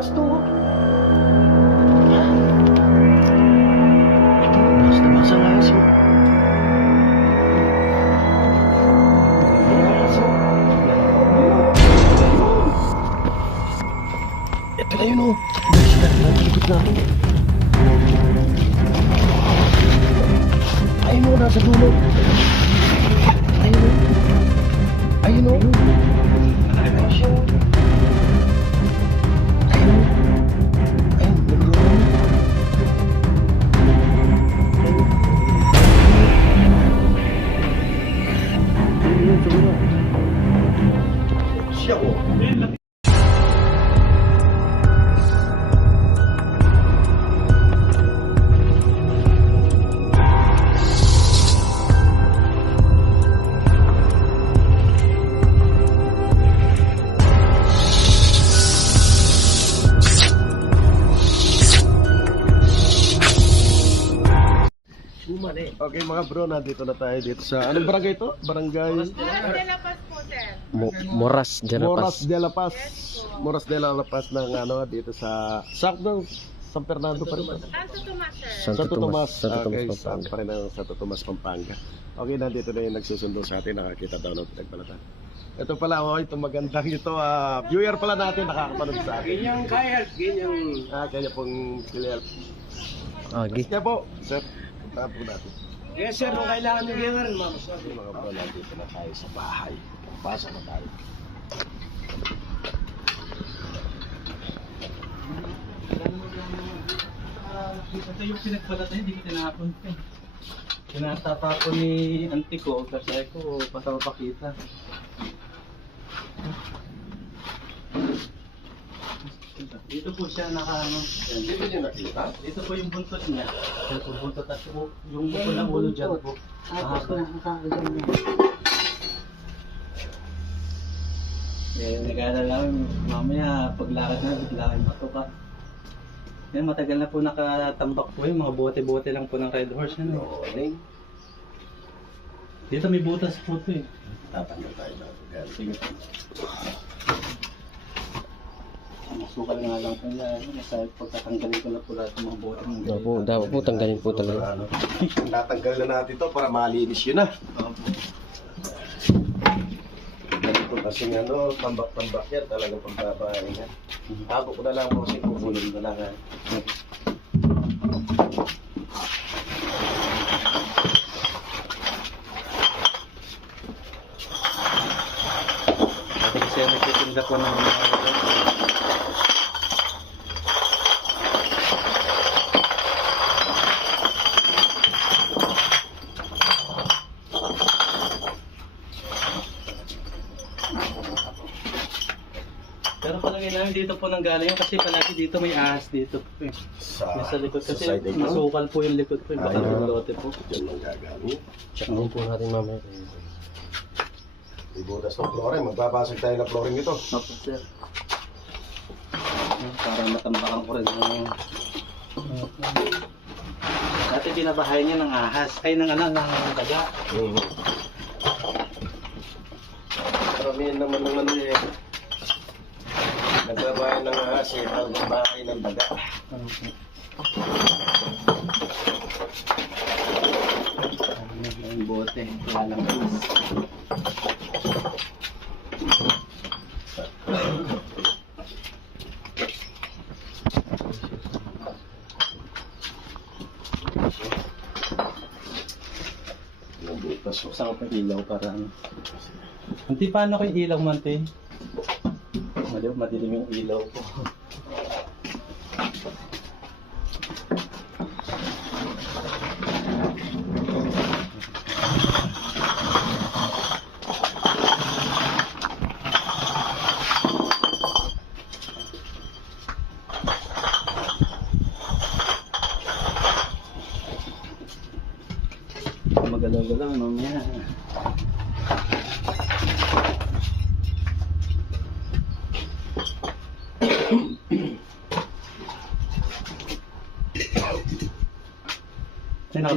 lakas to. Okay mga bro, nandito na tayo dito sa anong barangay ito? Barangay Mo- Moras de La Moras Paz. de la Paz. Moras de la Paz ng ano dito sa sakto San Fernando pa rin. ba? Santo Tomas. Santo Ah, Tomas, okay, San Pampanga. pa rin ang Santo Tomas, Pampanga. Okay, nandito na yung nagsusundo sa atin. Nakakita daw ng pinagbalatan. Ito pala, oh, ito magandang ito. ah, viewer pala natin, nakakapanood sa atin. Ganyang kaya, ganyang... Ah, kanya pong clear. Agi. Kaya po, sir, po natin. Yes sir, kung kailangan nyo ganyan, ma'am. Okay, mga bro, nandito na tayo sa bahay. Pasok na tayo. Ito yung pinagbalatan, hindi ko tinapon ko. Tinatapa ko ni auntie ko, kasi ko, basta mapakita. Dito po siya naka ano. yan. Dito niyo nakita? Dito po yung buntot niya. Dito po buntot at po, yung buko ng ulo dyan po. Mahaba. Eh, nag-aalala lang, mamaya paglakad na, bigla kayong matuka. Yan, matagal na po nakatambak po yung mga bote-bote lang po ng Red Horse. Yan, eh. Morning. Dito may butas po ito eh. Tatanggal tayo na. Sige. Masukal nga lang po yan. Sa pagtatanggalin ko na po lahat ng mga bote. Dapat po, dapat po tanggalin po talaga. Ano? Tatanggal na natin to para malinis yun na. Opo. Ganito kasi ano, tambak-tambak yan talaga pagbabahay yan. Habo ko na lang mo kasi pupulong na lang. Dati kasi nagtitinda po ng mga Pero palagay namin dito po nang galing kasi palagi dito may ahas dito po eh. Sa, Yung sa likod kasi sa side masukal po yung likod po. yung lote po. Diyan lang gagamit. Check po natin mamaya. Ibutas ng flooring. Magbabasag tayo ng flooring ito. Opo, sir. Para matambakan ko rin yung... Dati binabahay niya ng ahas. Ay, ng ano, ng daga. Mhm. Karamihan naman ng ano eh. Nagbabahay ng ahas eh. Nagbabahay ng daga. Ang bote. Wala lang oh. Buksan ko pa ilaw para ano. Hindi paano ko ilaw man, te? Madilim, yung ilaw ko. Magalaw-galaw, mamaya. Ay,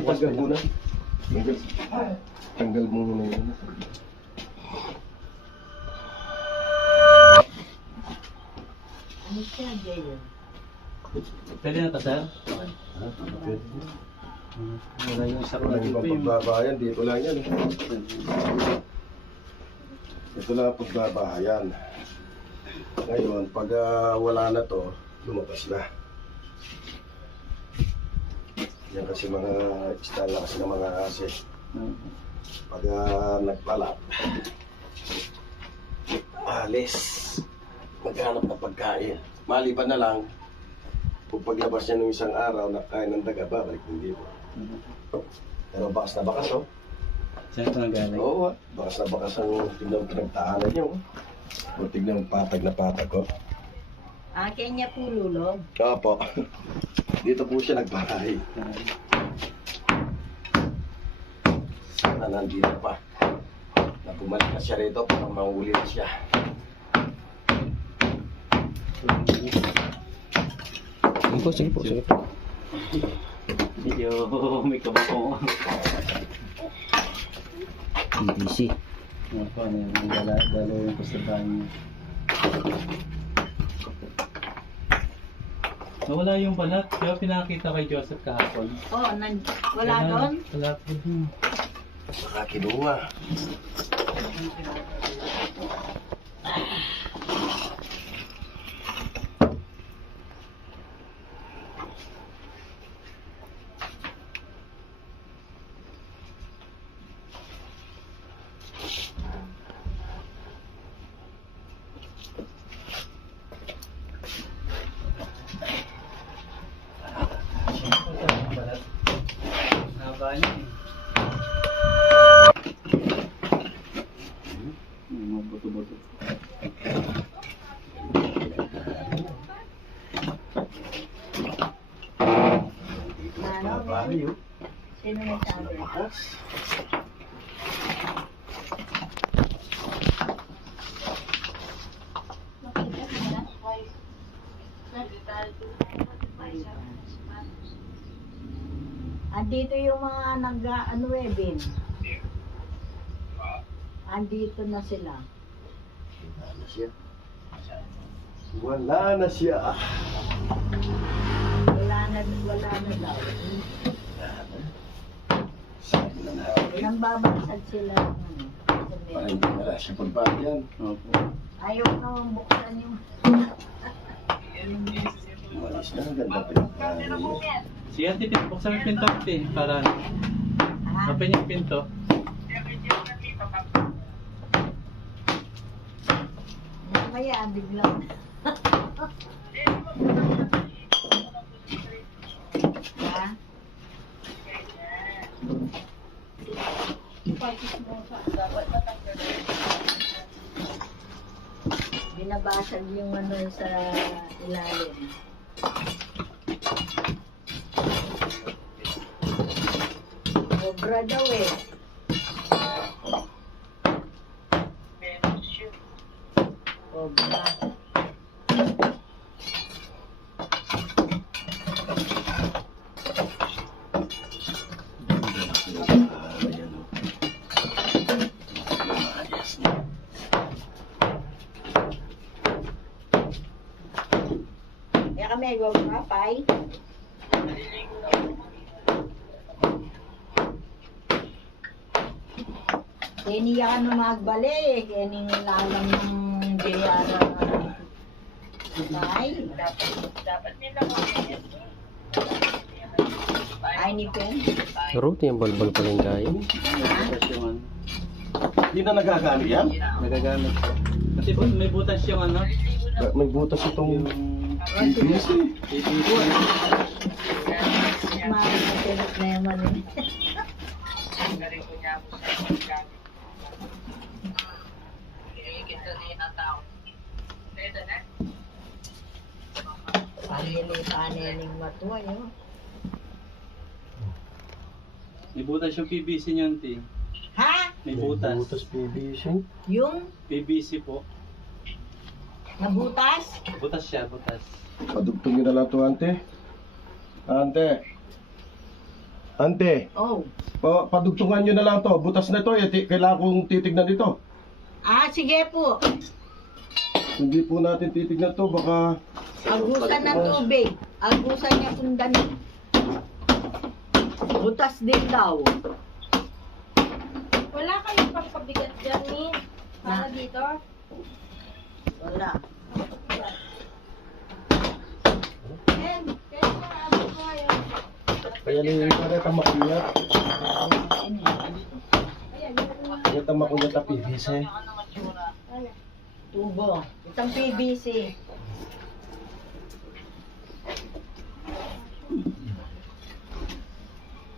Tanggal pa muna. na. Tanggal. Tanggal mo muna yun. Pwede na to, sir? Hmm, Wala yung isa ko Wala dito pagbabayan, dito lang yan. eh. Ito ang pagbabayan. Ngayon, pag ah, wala na to, lumabas na. Yan kasi mga style kasi ng mga kasi. Pag ah, nagpalat, alis. Maghanap ng pagkain. Maliban na lang, kung paglabas niya ng isang araw, nakain ng daga, babalik hindi po. Pero bakas na bakas, oh. Saan ito nagaling? Oo, ah. bakas na bakas ang tignan pinagtaanan niyo. oh. O tignan ang patag na patag, oh. Ah, kanya po lulog. Opo. Dito po siya nagbahay. Sana nandito pa. Na bumalik na siya rito para mahuli na siya. Sige po, sige po, sige po. Medyo may kabako. PVC. Ano po, ano yung dala, dala yung kasabahan niya. Nawala yung balat, kaya pinakita kay Joseph kahapon. Oh, nan wala doon? Wala po dun. Baka kinuha. Balat. Haba niya eh. May mga buto-buto. Dito Ano, nagbahay, oh. Sino nagsabi? Bakas. Andito yung mga nag ano eh, Bin. Andito na sila. Wala na siya. Wala na siya. Wala na, wala na daw. Sabi na na. Nang babasag sila ano. Para hindi wala siya pagbayan. Opo. Ayaw na buksan yung... Umalis na. Ganda pinagbayan niya. Si Ate, buksan yung pinto, Ate, para open yung pinto. Mamaya biglang... ha? Binabasag yung ano sa ilalim. Obra daw eh. Obra. Ayan, oh. Lumayas na. Kaya kami gumapay. Kiniya ka na magbali eh. Kining lalang ng Jayara. Ay. Ay ni Pen. Root yung balbal pala yung kaya. Butas yung ano. Hindi na nagagamit yan? Nagagamit. Kasi po, may butas yung ano. May butas itong Yung PVC. PVC. Mahal na pinag na yaman eh. Panili paniling matuwa yun. May butas yung PVC niyan. Ha? May butas. Butas PVC. Yung PVC po. nabutas? Butas siya, butas. Padugtong nyo na lang ito, ante. Ante. Ante. Oh. Pa padugtungan nyo na lang to. Butas na to. Eh. Ti- Kailangan kong titignan dito. Ah, sige po. Hindi po natin titignan to, baka Agusan ng tubig. Agusan niya kung damit. Butas din daw. Wala kayong pampabigat dyan, ni Para dito. Wala. Kaya nga, abot mo ngayon. kaya nila yung ang mga- Kaya ang makunyat na PVC. Ayan. Tubo. Itang PVC.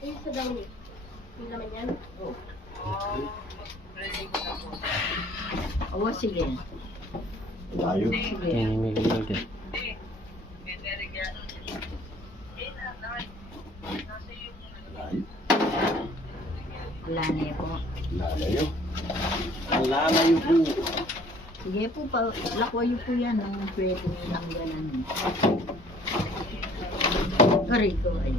Ayun sa dami. Yung naman yan. O, sige. Tayo. Sige. Yan yung may ganyan din. Wala na po. Lalayo. Alalayo po. Sige po, pa, lakwayo po yan ang pwede ganan. Aray ko ay.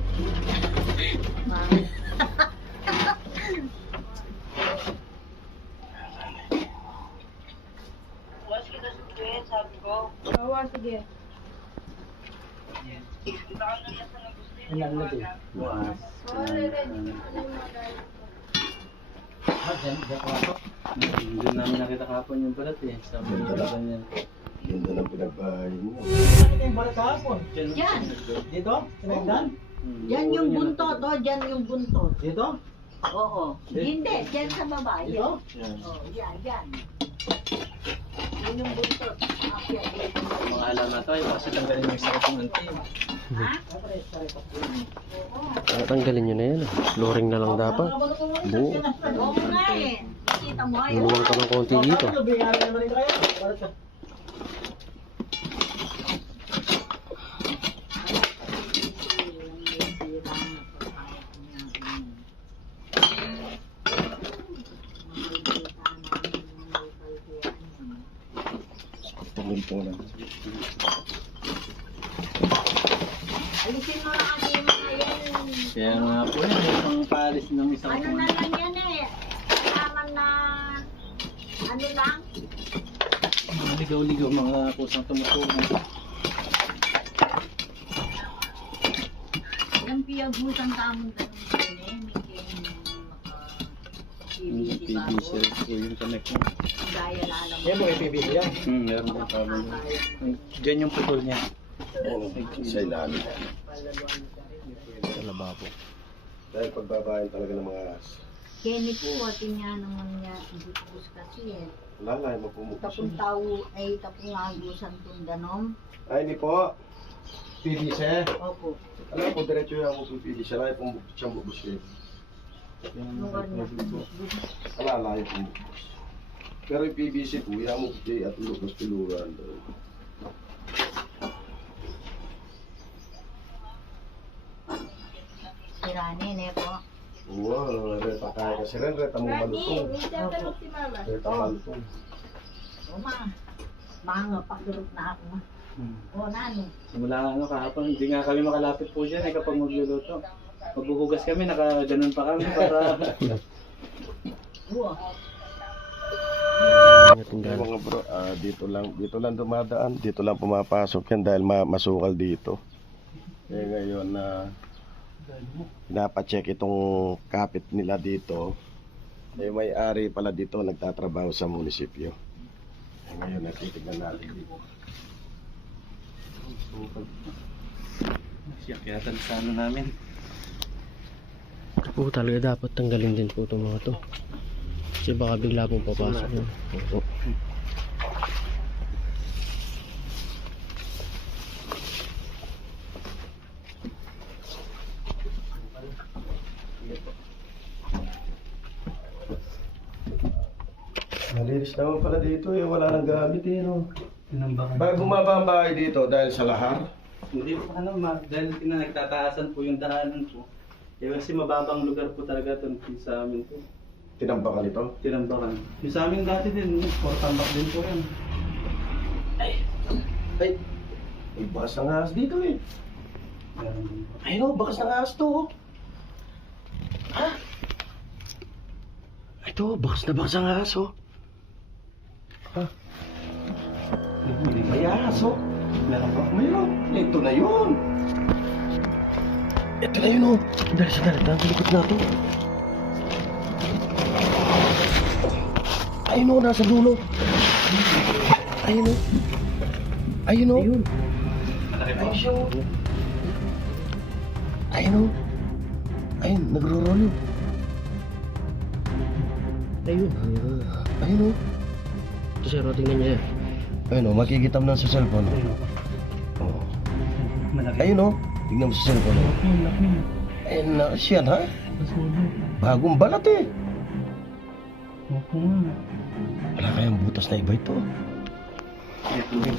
Oo, sige. Bukas. Oo, ready. Ano yung mga gamit ko? Hindi namin nakita kapon yung balat eh. Sabi niya talaga niyan. Ganda ng pinagbahay mo. Yan. Dito? Sinagdan? Hmm. Yan yung buntot, oh, yan yung buntot. Dito? Oo. Hindi, yan sa baba. Yan. Yan. Oh, yan, yan. Yung buntot. Mga alam na to, ay kasi tanggalin yung sakit ng anti. Ha? Ah, tanggalin nyo na yan. Flooring na lang dapat. Buo. Nga eh. Kita mo ay. Luluwang ka ng konti dito. Bigyan naman rin kayo. Barat ka. Tumulpong lang. Alisin mo lang kasi yung mga yan. Kaya nga po yan, may palis ng isang Ano na lang yan eh. Kailangan na ano lang. Mga ligaw-ligaw mga kusang tumutubo. Yung piyagutan tamong ganun din eh. Hindi Yung kayo PVC, yung connect mo. Gaya mo. Yan mo yung PBB yan. Hmm, meron din pa. Diyan yung putol niya. Ano, sa ilalim. Sa lababo. Dahil pagbabayan talaga ng mga Kenny po, atin niya naman niya ibutbus kasi eh. lalay, mapumukos. Tapong tao ay tapong agusan kung ganom. Ay, hindi po. PVC. Opo. Alam po, diretso yung ako PVC. Alay pong siyang bubus eh. Lugar niya. Alalay pong bubus. Pero yung PVC po, mo puti at lubos piluran. Siranin eh po. Wow, reta kaya kasi rin, reta mo Rani, malutong. may tatanong si Mama. Reta malutong. O ma, mga pagurot na ako. Hmm. O nano. Simula ano kahapon, hindi nga kami makalapit po dyan eh kapag magluluto. Magbuhugas kami, nakaganon pa kami para... Oo. Yung mga bro, ah, dito lang, dito lang dumadaan, dito lang pumapasok yan dahil ma masukal dito. Eh ngayon na pinapacheck itong kapit nila dito. Eh may-ari pala dito nagtatrabaho sa munisipyo. Eh ngayon natitignan natin dito. Siyakyatan sa ano namin. Po talaga dapat tanggalin din po itong mga to. Kasi baka bigla pong papasok. Opo. Malinis naman pala dito eh, wala nang gamit eh no. Tinambakan. Bakit bumaba ang bahay dito dahil sa lahar? Hindi po ano, ma, dahil tina nagtataasan po yung daanan po. Eh, kasi mababang lugar po talaga ito sa amin po. Tinambakan ito? Tinambakan. Yung sa amin dati din, puro tambak din po yan. Ay, ay bakas ng ahas dito eh. Meron po. Ay no, bakas ng ahas to. oh. Ha? Ito, bakas na bakas ang ahas oh. Ha? May ahas, oh. Meron po. Mayroon. Ito na yun. Ito na yun oh. Dali sa. Dali sa likod natin. Ayun oh, nasa dulo. Ayun oh. Ayun oh. Ayun. Malaki po. Ay, siya, oh. Ayun oh. Ayun, nagro-roll yun. Ayun. Ayun oh. Ito sir, tingnan niyo. Ayun, oh, makikitam na sa cellphone. Oh. Malaki. Ayun, oh. Tingnan mo sa cellphone. Oh. Laki, laki. Ayun na, siya ha? Bagong balat eh. Opo nga. Wala kayang butas na iba ito. Ito rin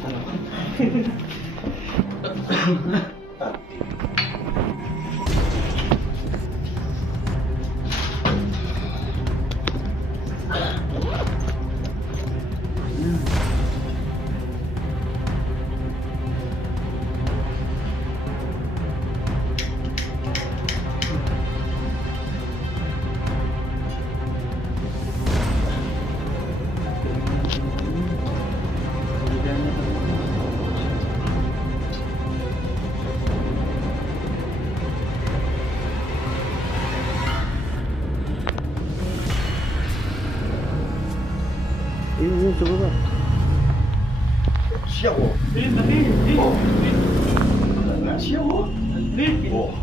eh. Oh.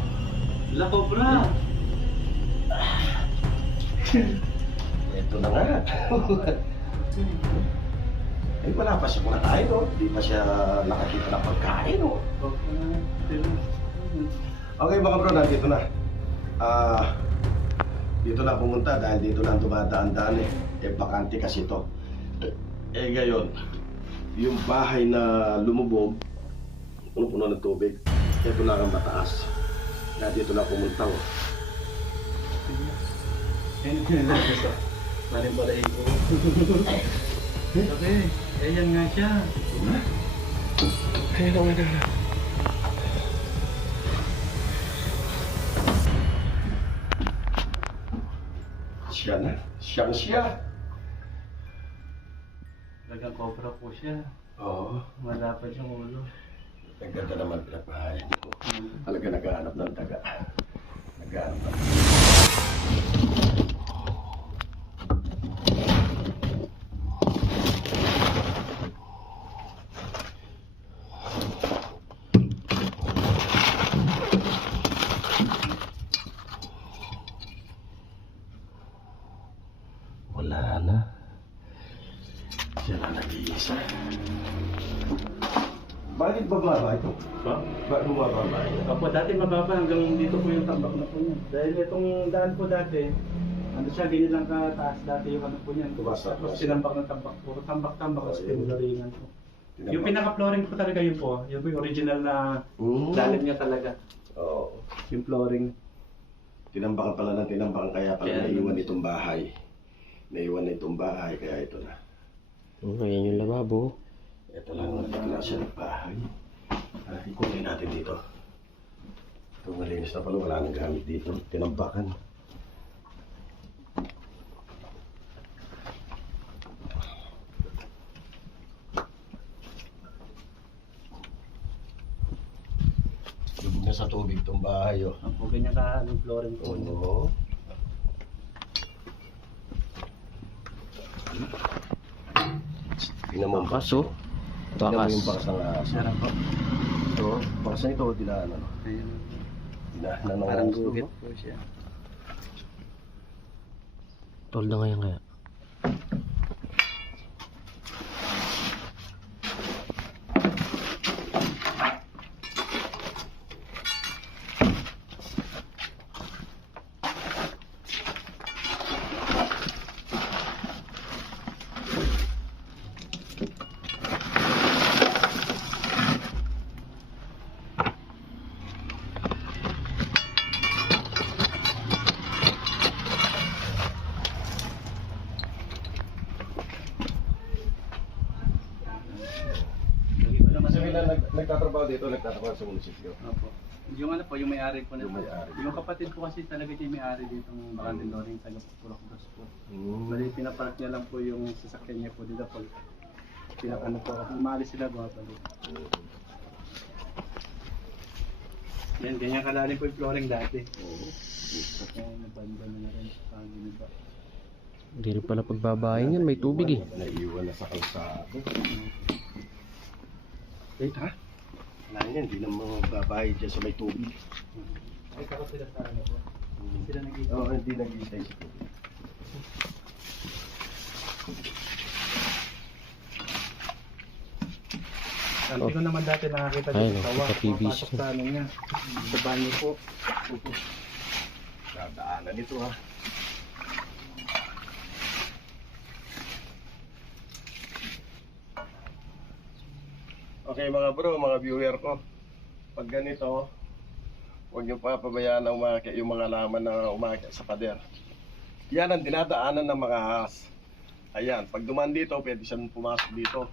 La Cobra. Ito na nga. Ay, wala pa siya kumakain, oh. Di pa siya nakakita ng pagkain, oh. Okay mga bro, nandito na. Ah, dito na pumunta dahil dito lang dumadaan-daan eh. Eh, bakante kasi to. Eh, ngayon, yung bahay na lumubog, puno-puno ng tubig, ito lang ang mataas. Na dito na pumunta, oh. Maling pala iko. Sabi, ayan nga siya. Oh, ayun, ayun. Siya na. Siyang siya. Talagang cobra po siya. Oo. Malapad yung ulo. Ang ganda naman pinapahayag ko. Talaga naghahanap ng daga. Naghahanap ng Wala na. Siya na nag-iisa. Bakit bababa ito? Ba? Bakit bumababa ito? Opo, dati mababa hanggang dito po yung tambak na po niya. Dahil itong daan po dati, ano siya, ganyan lang kataas dati yung ano po niyan. Na, Tapos sinambak ng tambak po. Tambak-tambak, Oh, tapos yun. pinularingan po. Tinambak. Yung pinaka-flooring po talaga yun po. Yun po yung original na Mm. lalim niya talaga. Oo. Yung flooring. Tinambakan pala ng tinambakan kaya pala Kaya naiwan itong bahay. Naiwan na itong bahay kaya ito na. Oh, ayan yung lababo. Ito lang ang natitira ng bahay. Ah, ikutin natin dito. Ito malinis na pala, wala nang gamit dito. Tinambakan. Lubog na sa tubig itong bahay, oh. Ang po ganyan ka, yung flooring po. Oo. Ang bakas. oh. Tingnan mo Bakas. yung bakas Ito, bakas na ito, dinaan ano. Ayan. Dinaan ng Parang gugit po siya. Tol na ngayon kaya. Lagi ko naman Sabi na nag, nagtatrabaho dito, nagtatrabaho sa munisipyo. Opo. Yung ano po, yung may-ari po nito. Yung may-ari. Yung kapatid ko kasi talaga yung may-ari dito ng Barangay Loring sa Purok Dos po. Mm. Bali, pinapark niya lang po yung sasakyan niya po dito po. Pinak ano po, umalis sila, bumabalik. Yan, ganyan kalalim po yung flooring dati. Kaya nabanda na na rin. Pangin ba? Hindi rin pala pagbabayan yan, may tubig eh. Naiwan na sa kalsado. Wait ha? Wala yan, hindi na magbabayad dyan sa may tubig. Ay, kako sila sa ano po. Sila nag Oo, hindi nag-iitay sa tubig. Hindi ko naman dati nakakita Ay, dito sa tawa. naka-PVC. Pumapasok sa ano niya. Sa banyo po. Dadaanan ito ha. Okay mga bro, mga viewer ko. Pag ganito, huwag niyo pa pabayaan na umakyat yung mga laman na umakyat sa pader. Yan ang dinadaanan ng mga ahas. Ayan, pag duman dito, pwede siyang pumasok dito.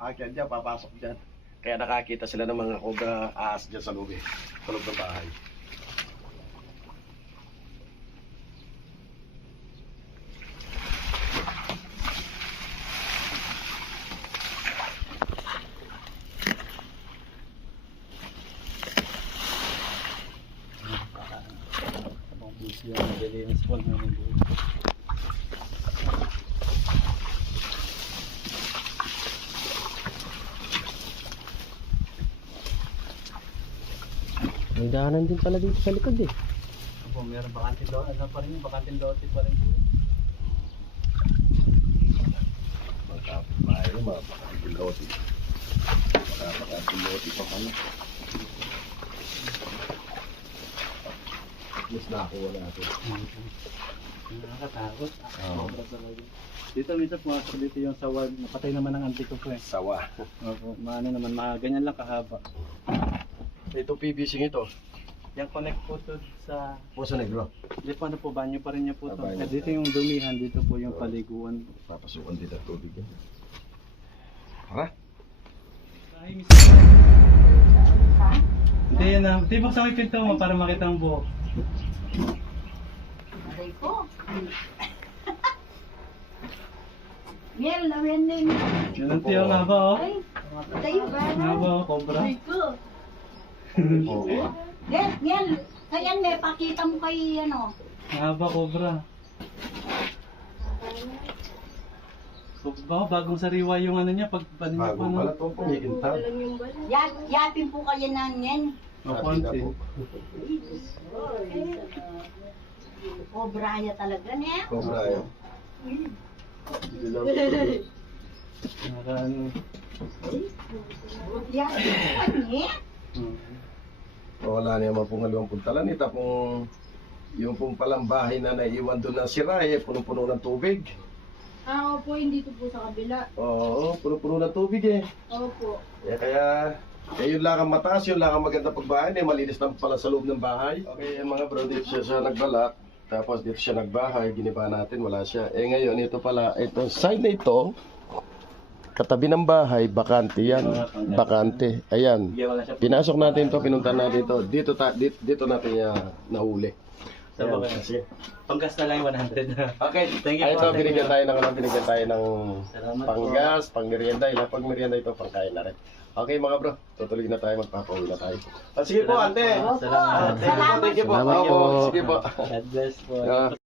Akyat dyan, papasok dyan. Kaya nakakita sila ng mga cobra ahas dyan sa loob eh. Sa loob ng bahay. Habang busy yung nagalinis po. nandun. May daanan din pala dito sa likod eh. Opo, meron bakanting lote. Ano pa rin yung bakanting lote pa rin po. Magkapit bahay mo, mga pakapiloti. Mga pakapiloti pa pala. Mas nakuha natin. Nakakatakot. Talaga. Dito minsan pumasok dito yung sawad. Napatay naman ang auntie ko po eh. Sawa. Opo, maano naman, mga ganyan lang kahaba. Ito PVC ito. Yung connect po to sa... Puso negro. Di po ano po, banyo pa rin niya po Ah, to. banyo. Eh, dito yung dumihan, dito po yung paliguan. Papasukan dito ang tubig yan. Tara. Hindi yan na. Di buksan mo yung pinto mo para makita ang buhok. Aray ko. Mel, nawin na yun. Yan ang tiyo nga ba oh? Ay, tayo ba? Nga ba oh, cobra? Aray ko. Oo. Mel, Mel, kaya may pakita mo kay ano. Nga ba cobra? Ba, bagong sariwa yung ano niya, pag panin niya Bago po pala no? ito, pumigintan. Yap, yapin po kayo ng yan. Na auntie. po. Cobra niya talaga niya. Cobra yan. Ano. Yapin po kanya. hmm. Wala na naman pong halawang puntalan. Ito pong yung pong palang bahay na naiwan doon ng sira eh, punong-puno ng tubig. Ah, opo, hindi to po sa kabila. Oo, puno-puno ng tubig eh. Opo. Eh, kaya, eh, yun lang ang mataas, yun lang ang maganda pagbahay, eh, malinis na pala sa loob ng bahay. Okay, yung mga bro, dito siya, siya nagbalat, tapos dito siya nagbahay, giniba natin, wala siya. Eh ngayon, ito pala, ito, side na ito, katabi ng bahay, bakante yan, bakante. Ayan, pinasok natin to, pinunta natin to, dito, ta, dito, dito natin uh, nahuli. Sa kasi, Panggas na lang yung 100. Okay, Thank you Ay, ito, po, binigyan tayo ng, ano, binigyan tayo ng Salamat panggas, pang merienda, ilang pang merienda ito, pangkain na rin. Okay mga bro, tutuloy na tayo, magpapauwi na tayo. Ah, sige po, ante. Salamat. Po, po. Salamat Opo, po. Sige po. God bless po. Ah.